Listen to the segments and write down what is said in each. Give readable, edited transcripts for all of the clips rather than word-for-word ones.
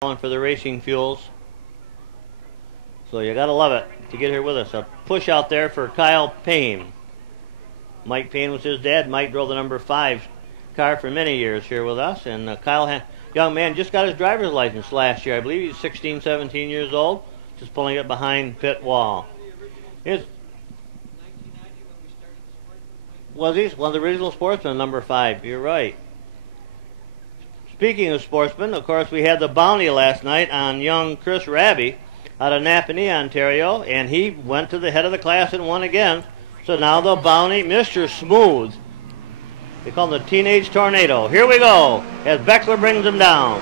for the racing fuels. So you gotta love it to get here with us. A push out there for Kyle Payne. Mike Payne was his dad. Mike drove the number 5 car for many years here with us. And Kyle, young man, just got his driver's license last year. I believe he's 16, 17 years old. Just pulling it behind pit wall. Was he one of the original sportsmen, number 5? You're right. Speaking of sportsmen, of course, we had the bounty last night on young Chris Raby out of Napanee, Ontario, and he went to the head of the class and won again. So now the bounty, Mr. Smooth. They call him the Teenage Tornado. Here we go, as Beckler brings him down.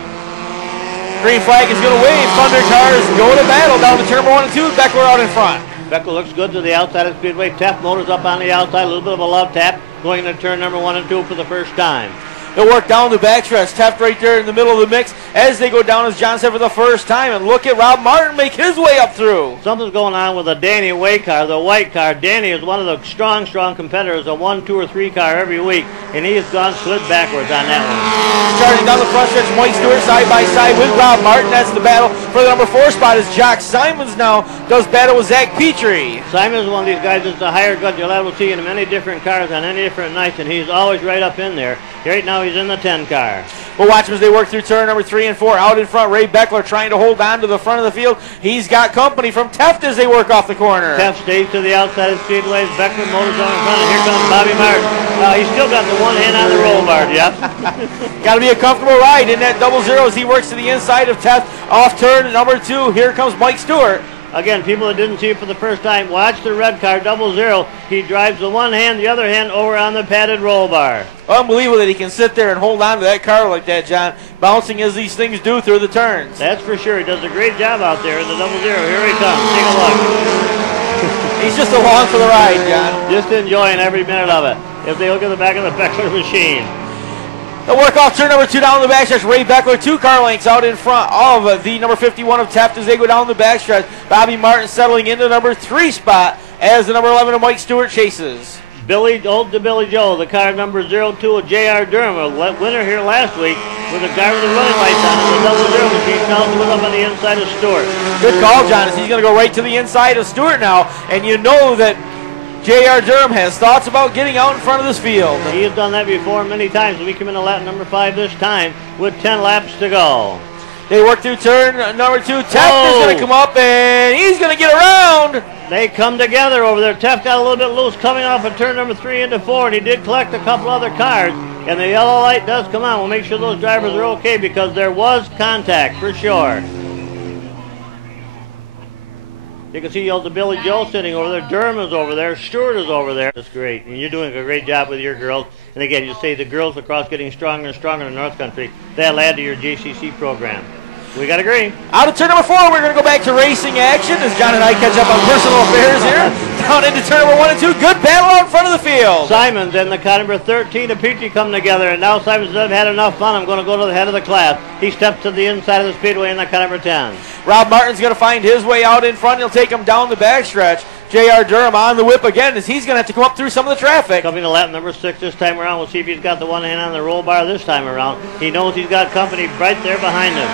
Green flag is going to wave. Thunder cars go to battle down to turn number 1 and 2. Beckler out in front. Beckler looks good to the outside of the speedway. Teft Motors up on the outside, a little bit of a love tap, going into turn number 1 and 2 for the first time. They'll work down the backstretch. Teft right there in the middle of the mix as they go down, as John said, for the first time. And look at Rob Martin make his way up through. Something's going on with the Danny Way car, the white car. Danny is one of the strong competitors, a 1, 2, or 3 car every week, and he has slid backwards on that one. Charging down the front stretch, Mike Stewart side by side with Rob Martin. That's the battle for the number 4 spot as Jock Simons now does battle with Zach Petrie. Simons is one of these guys that's a higher gut. You'll able to see in many different cars on any different nights, and he's always right up in there. Right now he's in the 10 car. We'll watch him as they work through turn number 3 and 4. Out in front, Ray Beckler trying to hold on to the front of the field. He's got company from Teft as they work off the corner. Teft stays to the outside of Speedways. Beckler Motors on in front, and here comes Bobby Martin. He's still got the one hand on the roll bar, Jeff. Got to be a comfortable ride in that 00 as he works to the inside of Teft. Off turn number 2, here comes Mike Stewart. Again, people that didn't see it for the first time, watch the red car, 00. He drives the one hand, the other hand over on the padded roll bar. Unbelievable that he can sit there and hold on to that car like that, John, bouncing as these things do through the turns. That's for sure. He does a great job out there in the 00. Here he comes. Take a look. He's just along for the ride, John. Just enjoying every minute of it. If they look at the back of the Beckler machine. They'll work off turn number 2 down the backstretch. Ray Beckler 2 car lengths out in front of the number 51 of Teft as they go down the backstretch. Bobby Martin settling into the number 3 spot as the number 11 of Mike Stewart chases. Billy Joe, the car number 02 of J.R. Durham, a winner here last week with a guy with the running lights on in the 00 machine. Now with up on the inside of Stewart. Good call, John, as he's going to go right to the inside of Stewart now, and you know that J.R. Durham has thoughts about getting out in front of this field. He has done that before many times. We come into lap number 5 this time with 10 laps to go. They work through turn number 2. Teft is going to come up, and he's going to get around. They come together over there. Teft got a little bit loose coming off of turn number 3 into 4, and he did collect a couple other cars. And the yellow light does come on. We'll make sure those drivers are okay because there was contact for sure. You can see the Billy Joe sitting over there. Durham is over there. Stewart is over there. That's great. And you're doing a great job with your girls. And again, you say the girls across getting stronger and stronger in the North Country. That'll add to your JCC program. We got to agree. Out of turn number 4, we're going to go back to racing action as John and I catch up on personal affairs here. Down into turn number 1 and 2. Good battle out in front of the field. Simons and the car number 13 of Petrie come together. And now Simons says, I've had enough fun. I'm going to go to the head of the class. He steps to the inside of the speedway in the car number 10. Rob Martin's going to find his way out in front. He'll take him down the backstretch. J.R. Durham on the whip again as he's going to have to come up through some of the traffic. Coming to lap number 6 this time around. We'll see if he's got the one hand on the roll bar this time around. He knows he's got company right there behind him.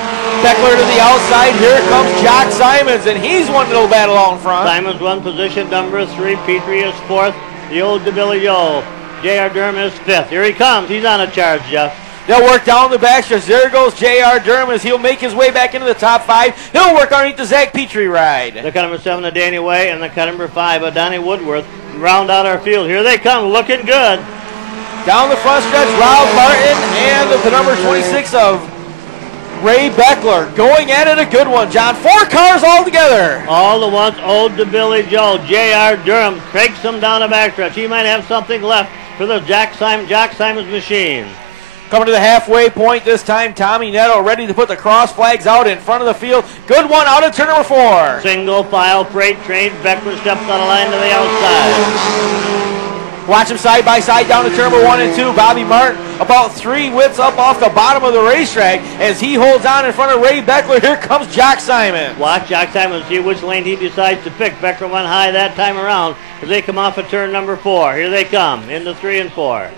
Beckler to the outside. Here comes Jock Simons, and he's one little battle out in front. Simons won position number 3. Petrie is 4th. The old Billy Joe. J.R. Durham is 5th. Here he comes. He's on a charge, Jeff. They'll work down the backstretch. There goes J.R. Durham as he'll make his way back into the top 5. He'll work underneath the Zach Petrie ride. The car number 7 of Danny Way and the car number 5 of Donnie Woodworth round out our field. Here they come, looking good. Down the front stretch, Rob Martin and the number 26 of Ray Beckler going at it, a good one, John. 4 cars all together. All the ones owed to Billy Joe. J.R. Durham cranks them down the backstretch. He might have something left for the Jock Simons machine. Coming to the halfway point this time, Tommy Netto ready to put the cross flags out in front of the field. Good one out of turn number 4. Single file freight train. Beckler steps on the line to the outside. Watch them side by side down to turn number 1 and 2. Bobby Martin about 3 widths up off the bottom of the racetrack as he holds on in front of Ray Beckler. Here comes Jock Simon. Watch Jock Simon, see which lane he decides to pick. Beckler went high that time around as they come off of turn number 4. Here they come into 3 and 4.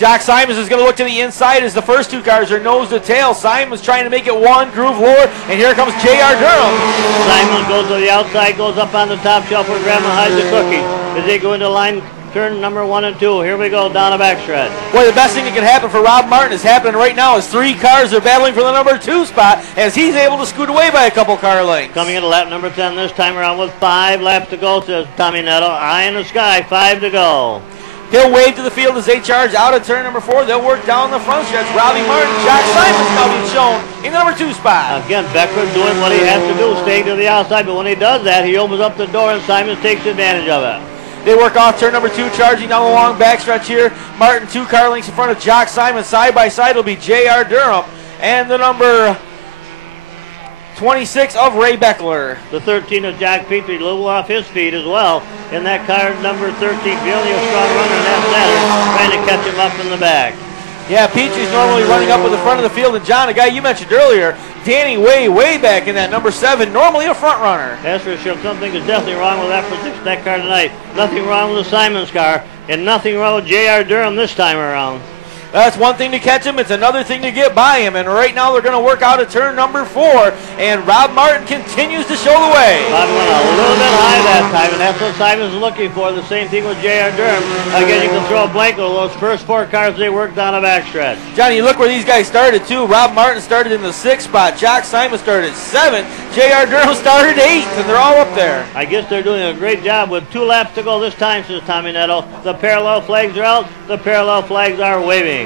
Jack Simons is going to look to the inside as the first two cars are nose to tail. Simons trying to make it one groove lower, and here comes J.R. Durham. Simons goes to the outside, goes up on the top shelf where Grandma hides the cookies. As they go into line turn number 1 and 2. Here we go, down a backstretch. Boy, the best thing that can happen for Rob Martin is happening right now as 3 cars are battling for the number 2 spot as he's able to scoot away by a couple car lengths. Coming into lap number 10 this time around with 5 laps to go, says Tommy Netto. Eye in the sky, 5 to go. He'll wave to the field as they charge out of turn number 4. They'll work down the front stretch. Robbie Martin, Jack Simons now being shown in the number 2 spot. Again, Becker doing what he has to do, staying to the outside, but when he does that, he opens up the door and Simons takes advantage of it. They work off turn number 2, charging down the long backstretch here. Martin 2 car lengths in front of Jack Simons. Side by side will be J.R. Durham and the number 26 of Ray Beckler. The 13 of Jack Petrie, a little off his feet as well. In that car, number 13, feeling a strong runner in that Saturn, trying to catch him up in the back. Yeah, Petrie's normally running up with the front of the field. And John, a guy you mentioned earlier, Danny way back in that number 7, normally a front runner. That's for sure. Something is definitely wrong with that position, that car tonight. Nothing wrong with the Simons car, and nothing wrong with J.R. Durham this time around. That's one thing to catch him. It's another thing to get by him. And right now they're going to work out at turn number 4. And Rob Martin continues to show the way. Bob went a little bit high that time, and that's what Simons is looking for. The same thing with J.R. Durham. Again, you can throw a blank on those first 4 cars they worked on a backstretch. Johnny, look where these guys started, too. Rob Martin started in the 6th spot. Jack Simons started 7th. J.R. Durham started 8th, and they're all up there. I guess they're doing a great job with 2 laps to go this time, says Tommy Netto. The parallel flags are out. The parallel flags are waving.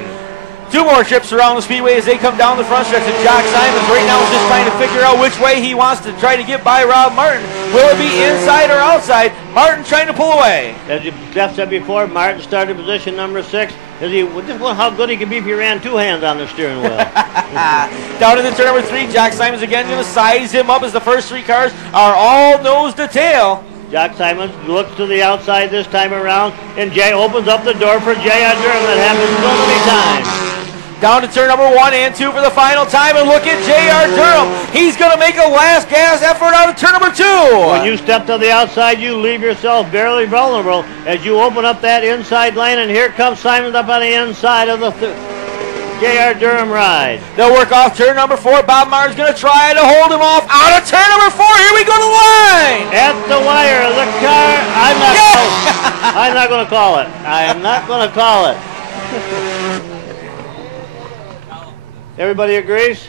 2 more trips around the speedway as they come down the front stretch. And Jack Simons right now is just trying to figure out which way he wants to try to get by Rob Martin. Will it be inside or outside? Martin trying to pull away. As Jeff said before, Martin started position number 6. Just how good he can be if he ran 2 hands on the steering wheel. Down into turn number 3, Jack Simons again going to size him up as the first 3 cars are all nose to tail. Jack Simons looks to the outside this time around, and Jay opens up the door for J.R. Durham. That happens so many times. Down to turn number 1 and 2 for the final time, and look at J.R. Durham. He's going to make a last gas effort out of turn number 2. When you step to the outside, you leave yourself barely vulnerable as you open up that inside lane, and here comes Simons up on the inside of the J.R. Durham ride. They'll work off turn number 4. Bob Martin's going to try to hold him off out of turn number 4. Here we go to the line. At the wire, the car. I'm not going to call it. I'm not going to call it. Everybody agrees?